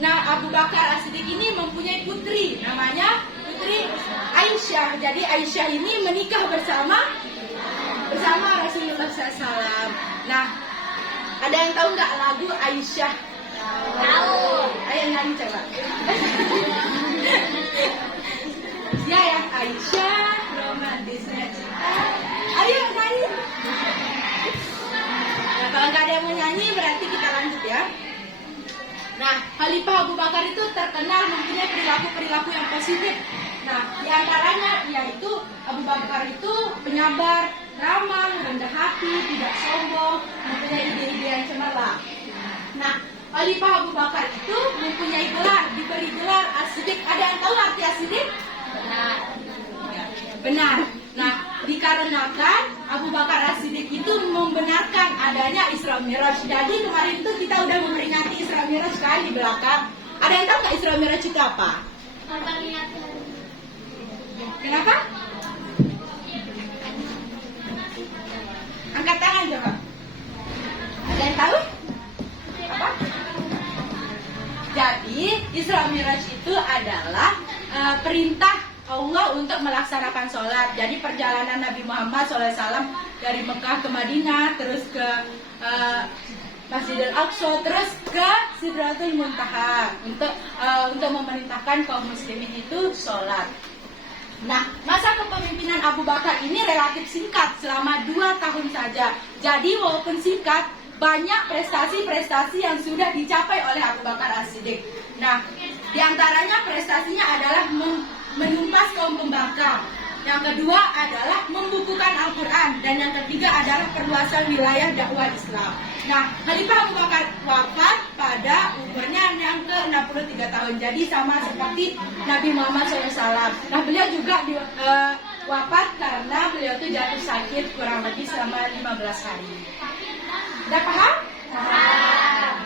Nah, Abu Bakar As-Siddiq ini mempunyai putri, namanya Putri Aisyah. Jadi Aisyah ini menikah bersama Rasulullah SAW. Nah, ada yang tahu nggak lagu Aisyah? Tahu. Ayo nyanyi coba. Ya, Aisyah, romantisnya cinta. Ayo nyanyi. Nah, kalau nggak ada yang mau nyanyi, berarti kita lanjut ya. Nah, Khalifah Abu Bakar itu terkenal mempunyai perilaku-perilaku yang positif. Nah, diantaranya yaitu Abu Bakar itu penyabar, ramah, rendah hati, tidak sombong, mempunyai ide-ide yang cemerlang. Nah, Khalifah Abu Bakar itu mempunyai gelar, diberi gelar As-Siddiq. Ada yang tahu arti As-Siddiq? Benar. Nah, dikarenakan Abu Bakar As-Siddiq itu membenarkan adanya Isra Mi'raj. Jadi kemarin itu kita udah memperingati Isra Mi'raj kan di belakang. Ada yang tahu nggak Isra Mi'raj itu apa? Kenapa? Angkat tangan coba. Ada yang tahu? Apa? Jadi Isra Mi'raj itu adalah perintah Allah untuk melaksanakan sholat. Jadi perjalanan Nabi Muhammad SAW dari Mekah ke Madinah, terus ke Masjidil Aqsa, terus ke Sidratul Muntaha untuk memerintahkan kaum muslimin itu sholat. Nah, masa kepemimpinan Abu Bakar ini relatif singkat, selama 2 tahun saja. Jadi walaupun singkat, banyak prestasi-prestasi yang sudah dicapai oleh Abu Bakar As-Siddiq. Nah, diantaranya prestasinya adalah menumpas kaum pembangkang. Yang kedua adalah membukukan Al-Quran. Dan yang ketiga adalah perluasan wilayah dakwah Islam. Nah, Khalifah Abu Bakar wafat pada umurnya yang ke-63 tahun. Jadi sama seperti Nabi Muhammad SAW. Nah, beliau juga wafat karena beliau itu jatuh sakit kurang lebih selama 15 hari. Udah paham? Paham.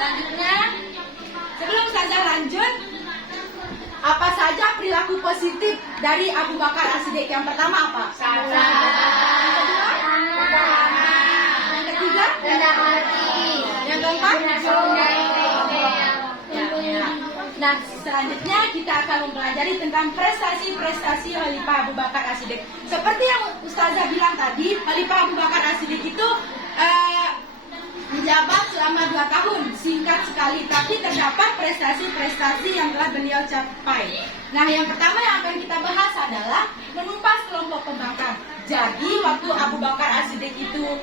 Selanjutnya, sebelum saya lanjut, apa saja perilaku positif dari Abu Bakar As-Siddiq? Yang pertama apa? Sabar. Yang kedua? Yang ketiga? Rendah hati. Yang keempat? Nah, selanjutnya kita akan mempelajari tentang prestasi-prestasi Khalifah Abu Bakar As-Siddiq. Seperti yang Ustazah bilang tadi, Khalifah Abu Bakar As-Siddiq itu menjabat selama 2 tahun, singkat sekali, tapi terdapat prestasi-prestasi yang telah beliau capai. Nah, yang pertama yang akan kita bahas adalah menumpas kelompok pembangkang. Jadi, waktu Abu Bakar As-Siddiq itu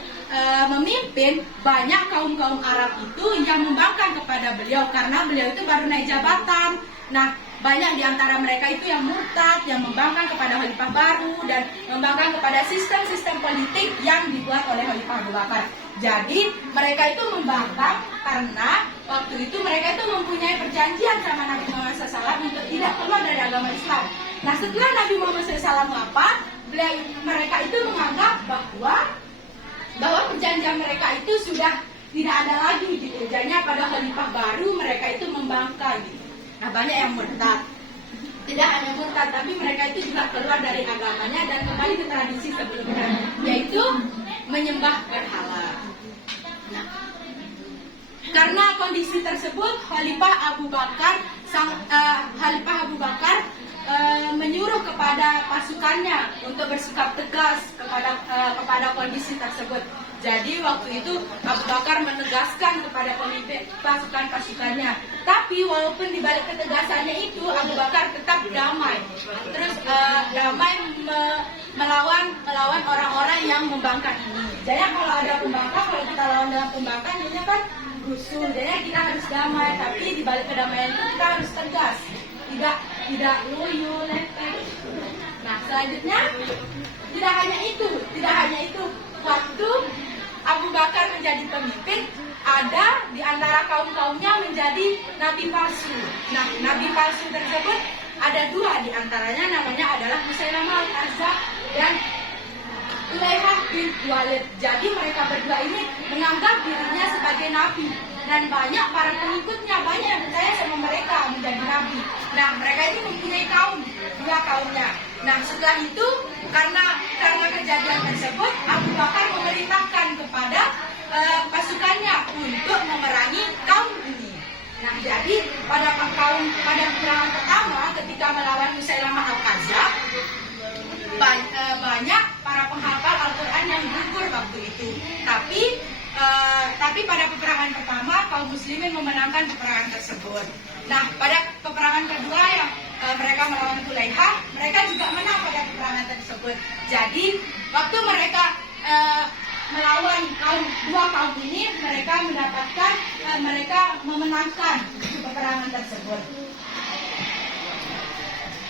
memimpin, banyak kaum-kaum Arab itu yang membangkang kepada beliau karena beliau itu baru naik jabatan. Nah, banyak di antara mereka itu yang murtad, yang membangkang kepada khalifah baru dan membangkang kepada sistem-sistem politik yang dibuat oleh Khalifah Abu Bakar. Jadi mereka itu membangkang karena waktu itu mereka itu mempunyai perjanjian sama Nabi Muhammad SAW untuk tidak keluar dari agama Islam. Nah, setelah Nabi Muhammad SAW wafat, mereka itu menganggap bahwa perjanjian mereka itu sudah tidak ada lagi gitu. Jadinya pada khalifah baru mereka itu membangkang gitu. Nah, banyak yang murtad. Tidak hanya murtad, tapi mereka itu juga keluar dari agamanya dan kembali ke tradisi sebelumnya, yaitu menyembah berhala. Nah, karena kondisi tersebut, Khalifah Abu Bakar menyuruh kepada pasukannya untuk bersikap tegas kepada kondisi tersebut. Jadi waktu itu Abu Bakar menegaskan kepada pemimpin pasukan-pasukannya. Tapi walaupun dibalik ketegasannya itu, Abu Bakar tetap damai. Terus damai melawan orang-orang yang membangkang ini. Jadi kalau ada pembangkang, kalau kita lawan dengan pembangkang, jadinya kan rusuh. Jadi kita harus damai. Tapi dibalik kedamaian itu kita harus tegas. Tidak loyo, lepek. Nah, selanjutnya tidak hanya itu. Waktu Abu Bakar menjadi pemimpin, ada di antara kaum-kaumnya menjadi nabi palsu. Nah, nabi palsu tersebut ada 2 di antaranya, namanya adalah Musailamah al-Kadzdzab dan Ulaihah bin Walid. Jadi mereka berdua ini menganggap dirinya sebagai nabi. Dan banyak para pengikutnya, banyak yang percaya sama mereka menjadi nabi. Nah, mereka ini mempunyai kaum, 2 kaumnya. Nah, setelah itu, karena kejadian tersebut, Abu Bakar memberi Tapi pada peperangan pertama kaum muslimin memenangkan peperangan tersebut. Nah, pada peperangan kedua yang mereka melawan Zulaikha, mereka juga menang pada peperangan tersebut. Jadi waktu mereka melawan dua kaum ini, mereka mendapatkan mereka memenangkan peperangan tersebut.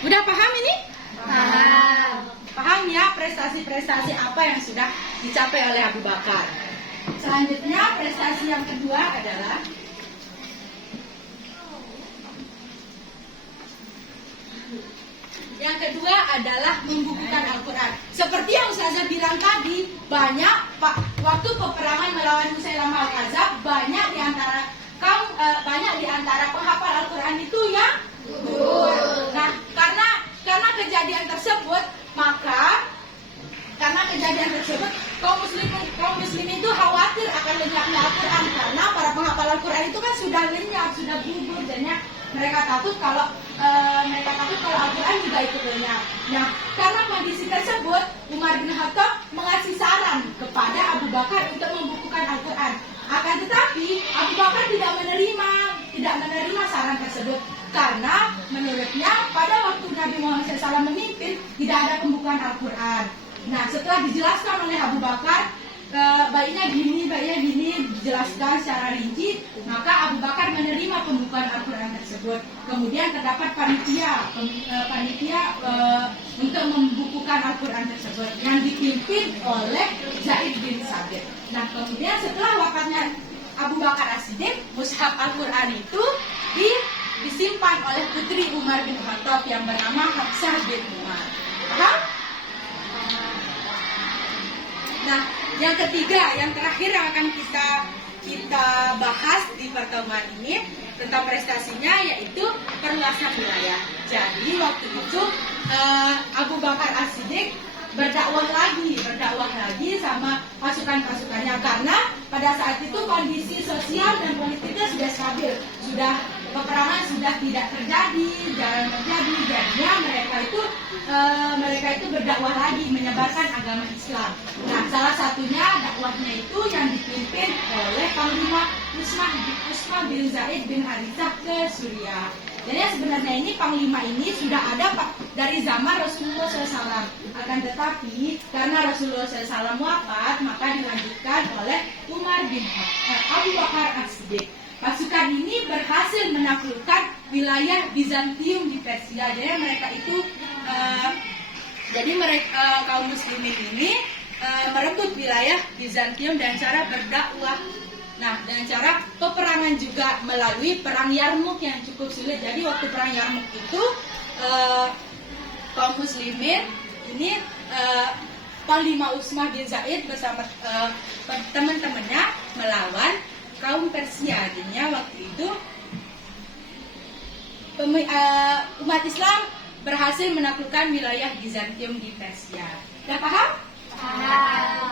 Udah paham ini? Paham. Paham ya prestasi-prestasi apa yang sudah dicapai oleh Abu Bakar. Selanjutnya prestasi yang kedua adalah membukukan Al-Quran. Seperti yang Ustazah bilang tadi, banyak waktu peperangan melawan Musailamah Al-Kadzab, banyak di antara penghafal Al-Quran itu yang gugur. Nah, karena kejadian tersebut, kaum muslimin itu khawatir akan lenyapnya Al-Quran, karena para penghafal Al-Quran itu kan sudah lenyap, sudah gugur, jadinya mereka takut kalau Al-Quran juga ikut lenyap. Nah, karena kondisi tersebut, Umar bin Khattab mengasih saran kepada Abu Bakar untuk membukukan Al-Quran. Akan tetapi Abu Bakar tidak menerima saran tersebut, karena menurutnya pada waktu Nabi Muhammad SAW memimpin tidak ada pembukaan Al-Quran. Nah, setelah dijelaskan oleh Abu Bakar, baiknya gini, dijelaskan secara rinci, maka Abu Bakar menerima pembukaan Al-Quran tersebut. Kemudian terdapat panitia untuk membukukan Al-Quran tersebut yang dipimpin oleh Zaid bin Sabit. Nah, kemudian setelah wafatnya Abu Bakar As-Siddiq, mushaf Al-Quran itu disimpan oleh putri Umar bin Khattab yang bernama Hafsah bin Umar. Paham? Nah, yang ketiga, yang terakhir yang akan kita bahas di pertemuan ini tentang prestasinya, yaitu perluasan wilayah. Jadi waktu itu Abu Bakar As-Siddiq berdakwah lagi sama pasukannya, karena pada saat itu kondisi sosial dan politiknya sudah stabil, peperangan sudah tidak jarang terjadi, jadinya mereka itu berdakwah lagi, menyebarkan agama Islam. Nah, salah satunya dakwahnya itu yang dipimpin oleh Panglima Utsman bin Zaid bin Haritsah ke Suriah. Jadi sebenarnya Panglima ini sudah ada dari zaman Rasulullah SAW. Akan tetapi karena Rasulullah SAW wafat, maka dilanjutkan oleh Abu Bakar As-Siddiq. Pasukan ini berhasil menaklukkan wilayah Bizantium di Persia. Jadi kaum muslimin ini merebut wilayah Bizantium dengan cara berdakwah. Nah, dengan cara peperangan juga melalui perang Yarmuk yang cukup sulit. Jadi waktu perang Yarmuk itu kaum muslimin ini Panglima Utsman bin Zaid bersama teman-temannya melawan kaum Persia. Jadinya waktu itu umat Islam berhasil menaklukkan wilayah Bizantium di Persia. Sudah paham? Paham.